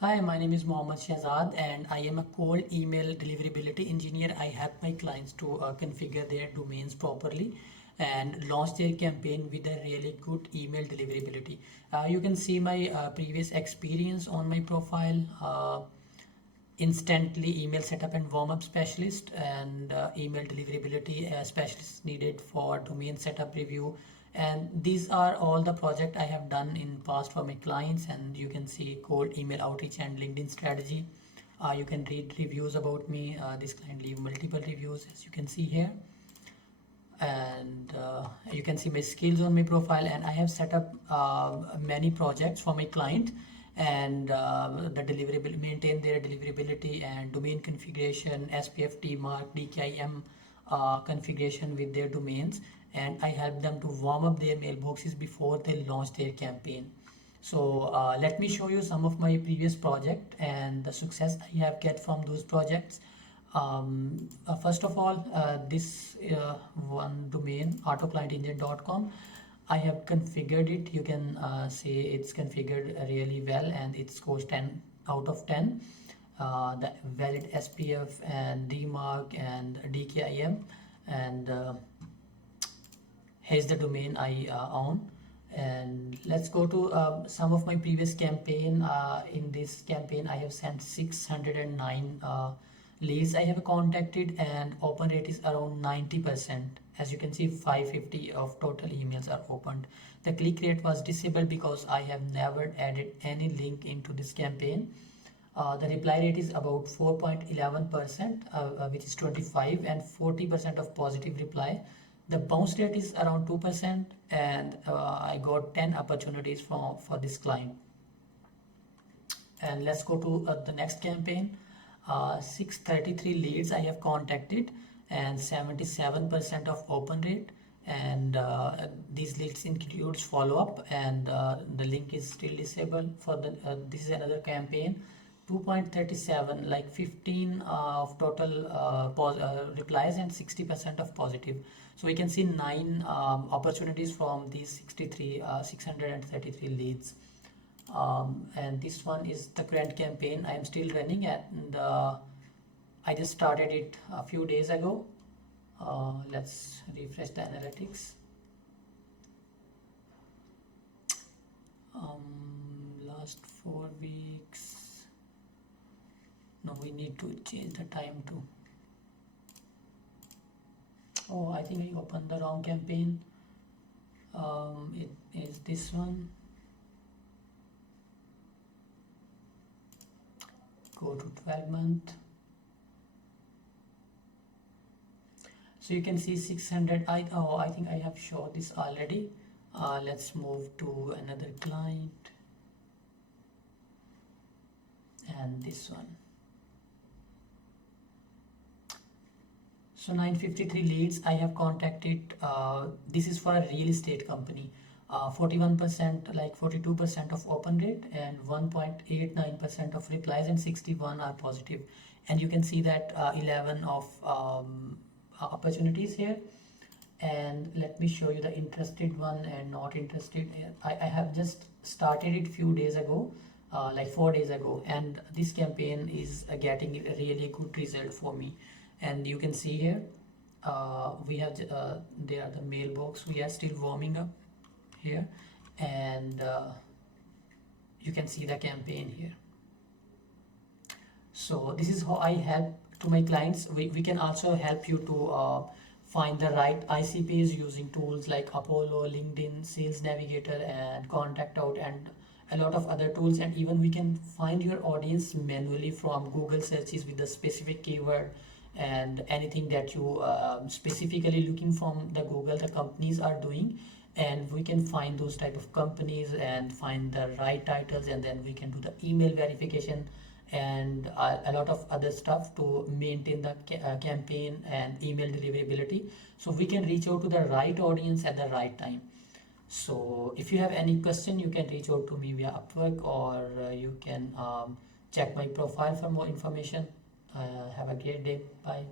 Hi, my name is Mohammad Shahzad and I am a cold email deliverability engineer. I help my clients to configure their domains properly and launch their campaign with a really good email deliverability. You can see my previous experience on my profile. Instantly email setup and warm-up specialist and email deliverability specialist needed for domain setup review, and these are all the project I have done in past for my clients. And you can see cold email outreach and LinkedIn strategy. You can read reviews about me. This client leave multiple reviews as you can see here, and you can see my skills on my profile, and I have set up many projects for my client, and the deliverable maintain their deliverability and domain configuration, SPF, mark, DKIM configuration with their domains, and I help them to warm up their mailboxes before they launch their campaign. So let me show you some of my previous project and the success I have get from those projects. First of all, this one domain autoclientengine.com, I have configured it. You can see it's configured really well and it scores 10 out of 10. The valid SPF and DMARC and DKIM, and here's the domain I own. And let's go to some of my previous campaign. In this campaign I have sent 609 leads I have contacted, and open rate is around 90%. As you can see, 550 of total emails are opened. The click rate was disabled because I have never added any link into this campaign. The reply rate is about 4.11%, which is 25, and 40% of positive reply. The bounce rate is around 2%, and I got 10 opportunities for this client. And let's go to the next campaign. 633 leads I have contacted and 77% of open rate, and these leads includes follow-up, and the link is still disabled for the this is another campaign. 2.37, like 15 of total replies and 60% of positive. So we can see 9 opportunities from these 633 leads. And this one is the current campaign I am still running, and I just started it a few days ago. Let's refresh the analytics. Last 4 weeks. No, we need to change the time to. Oh, I think I opened the wrong campaign. It is this one. Go to 12 month. So you can see 600. I think I have showed this already. Let's move to another client, and this one. So 953 leads I have contacted. This is for a real estate company. 41%, like 42% of open rate, and 1.89% of replies, and 61 are positive. And you can see that 11 of opportunities here. And let me show you the interested one and not interested. I have just started it few days ago, like 4 days ago, and this campaign is getting a really good result for me. And you can see here we have there are the mailbox. We are still warming up here, and you can see the campaign here. So this is how I help to my clients. We can also help you to find the right ICPs using tools like Apollo, LinkedIn, Sales Navigator, and Contact Out, and a lot of other tools. And even we can find your audience manually from Google searches with the specific keyword, and anything that you specifically looking from the Google the companies are doing, and we can find those type of companies and find the right titles, and then we can do the email verification and a lot of other stuff to maintain the campaign and email deliverability, so we can reach out to the right audience at the right time. So if you have any question, you can reach out to me via Upwork, or you can check my profile for more information. Have a great day. Bye.